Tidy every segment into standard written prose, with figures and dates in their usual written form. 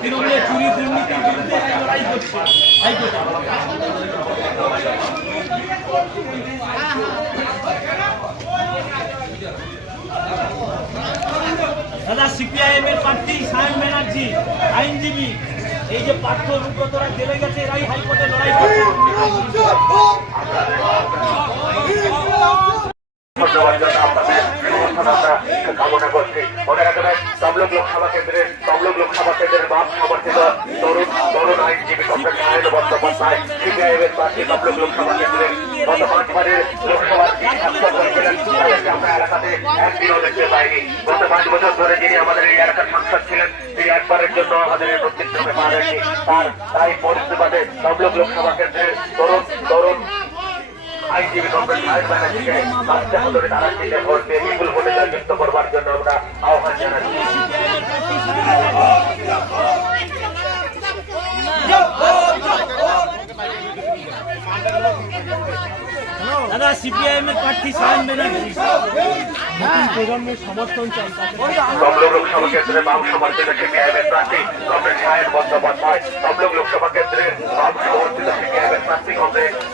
তৃণমূলের চুরি দুর্নীতির বিরুদ্ধে লড়াই করছে হাইকোর্টে। দাদা সিপিআইএম এর প্রার্থী সায়ন ব্যানার্জি আইনজীবী, এই যে পার্থ অনুব্রতরা জেলে গেছে, এরাই হাইকোর্টে লড়াই করছে। কামনা করছি। মনে রাখবেন তমলুক লোকসভা কেন্দ্রের বাম সমর্থিত তরুণ আইনজীবী ডক্টর সায়ন বন্দ্যোপাধ্যায় সিপিআইএমের প্রার্থী তমলুক লোকসভা কেন্দ্রের গত 5 বারের লোকসভার সাংসদ হয়েছিলেন। তাদেরকে আমরা এলাকাতে একদিনও দেখতে পাইনি। গত 5 বছর ধরে যিনি আমাদের এই এলাকার সাংসদ ছিলেন, তিনি একবারের জন্য আমাদের এই নেতৃত্বে পারেননি। তাই পরিস্থিতিতে তমলুক লোকসভা কেন্দ্রের তরুণ আইনজীবী ডক্টর সায়ন ব্যানার্জিকে বাচ্চা ধরে তারা দিতে ভোট দিয়ে বিপুল ভোটে জয়যুক্ত করবার জন্য আমরা আহ্বান জানাচ্ছি। দাদা সিপিআইএম এর প্রার্থী সায়ন ব্যানার্জি প্রজন্মের সমর্থন চাই। তমলুক লোকসভা কেন্দ্রের বাম সমর্থিত সিপিআইএম এর প্রার্থী ডক্টর সায়ন বন্দ্যোপাধ্যায়, তমলুক লোকসভা কেন্দ্রের বাম সমর্থিত সিপিআইএম এর প্রার্থী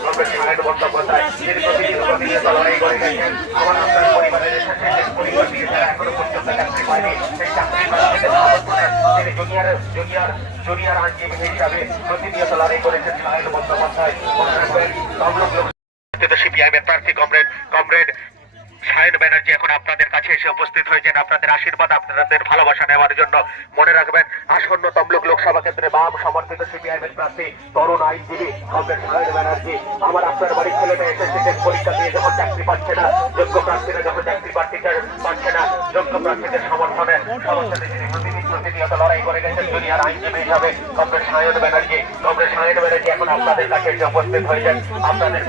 ডক্টর সায়ন বন্দ্যোপাধ্যায়, যিনি প্রতিনিয়ত লড়াই করে গেছেন। আমার আপনার পরিবারের এসেছে যে পরিবার দিয়ে যারা এখনো পর্যন্ত চাকরি পায়নি, সেই চাকরি তিনি জুনিয়র আইনজীবী হিসাবে প্রতিনিয়ত লড়াই করেছেন সায়ন বন্দ্যোপাধ্যায়। মনে রাখবেন তমলুক সিপিআইএম এর প্রার্থী কমরেড সায়ন ব্যানার্জি এখন আপনাদের কাছে এসে উপস্থিত হয়েছেন আপনাদের আশীর্বাদ, আপনাদের ভালোবাসা নেওয়ার জন্য। মনে রাখবেন আসন্ন তমলুক লোকসভা কেন্দ্রে বাম সমর্থিত সিপিআইএম এর প্রার্থী তরুণ আইনজীবী কমরেড সায়ন ব্যানার্জি আমার আপনার বাড়ির ছেলেটা এসএসসি পরীক্ষা দিয়ে যখন চাকরি পাচ্ছে না, যোগ্য প্রার্থীরা যখন চাকরি পাচ্ছে না, যোগ্য প্রার্থীদের সমর্থনে প্রতিনিয়ত লড়াই করে গেছেন জুনিয়র আইনজীবী হিসাবে কমরেড সায়ন ব্যানার্জি এখন আপনাদের কাছে এসে উপস্থিত হয়েছেন আপনাদের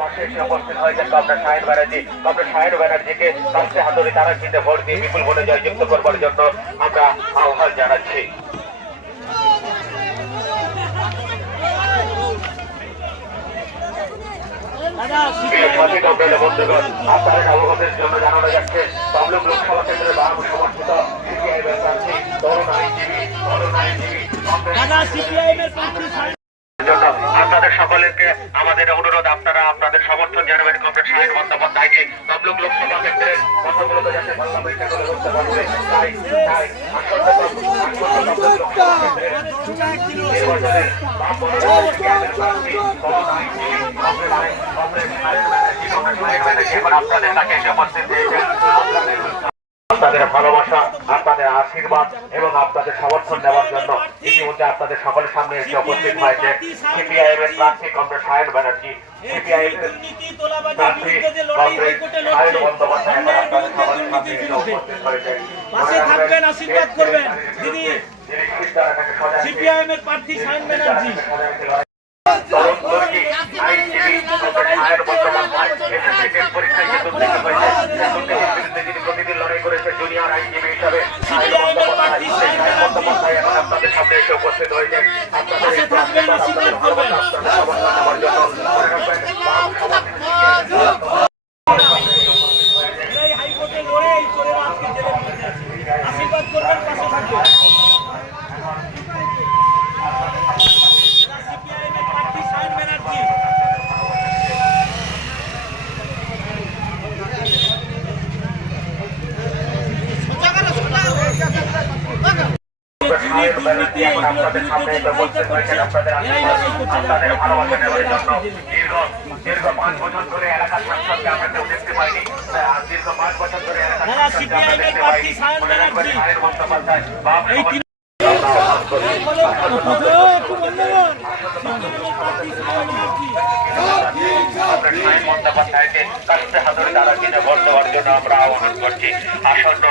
পাশে এসে উপস্থিত হয়েছেন কমরেড সায়ন ব্যানার্জিকে কাছে হাতুড়ি তারা জিতে ভোট দিয়ে বিপুল ভোটে জয়যুক্ত করবার জন্য আমরা আহ্বান জানাচ্ছি। বন্ধুগণ, আপনাদের অবগতের জন্য জানানো যাচ্ছে তমলুক লোকসভা কেন্দ্রের বাম সমর্থিত সিপিআইএম এর প্রার্থী তরুণ আইনজীবী আপনাদের সকলকে আমাদের অনুরোধ, আপনারা আপনাদের সমর্থন জানাবেন কমরেড সায়ন বন্দ্যোপাধ্যায়কে তমলুক লোকসভা কেন্দ্রের কথাগুলোতে যাতে পার্লামেন্টে করে করতে পারবে। তাই নির্বাচনের আপনাদের কাছে এসে উপস্থিত হয়েছেন। আপনাদের ভালোবাসা, আপনাদের আশীর্বাদ এবং আপনাদের সমর্থন নেওয়ার জন্য ইতিমধ্যে আপনাদের সকলের সামনে এসে উপস্থিত হয়েছে সিপিআইএম এর প্রার্থী কমরেড সায়ন ব্যানার্জি, সিপিআইএম এর প্রার্থী কমরেড সায়ন বন্দ্যোপাধ্যায় আপনাদের সকলের সামনে এসে উপস্থিত হয়েছে। আশীর্বাদ করবেন দিদি সিপিআইএম এর প্রার্থী সায়ন ব্যানার্জি। প্রতিদিন লড়াই করেছে জুনিয়র আইনজীবী হিসাবে আপনাদের সামনে এসে উপস্থিত হয়েছেন হাইকোর্টে লড়ে এই করে আশীর্বাদ করবেন, পাশে থাকবেন। আপনাদের সামনে উপস্থিত হয়েছেন আপনাদের ভালোবাসা নেওয়ার জন্য। দীর্ঘ 5 বছর ধরে এলাকার সাংসদকে আমরা কেউ দেখতে পাইনি। দীর্ঘ 5 বছর ধরে এলাকার সাংসদকে আমরা দেখতে পাইনি। সায়ন বন্দ্যোপাধ্যায় বন্দ্যোপাধ্যায়কে কাছে হাতুড়ি তারা কিনে ভোট দেওয়ার জন্য আমরা আহ্বান করছি। আসন্ন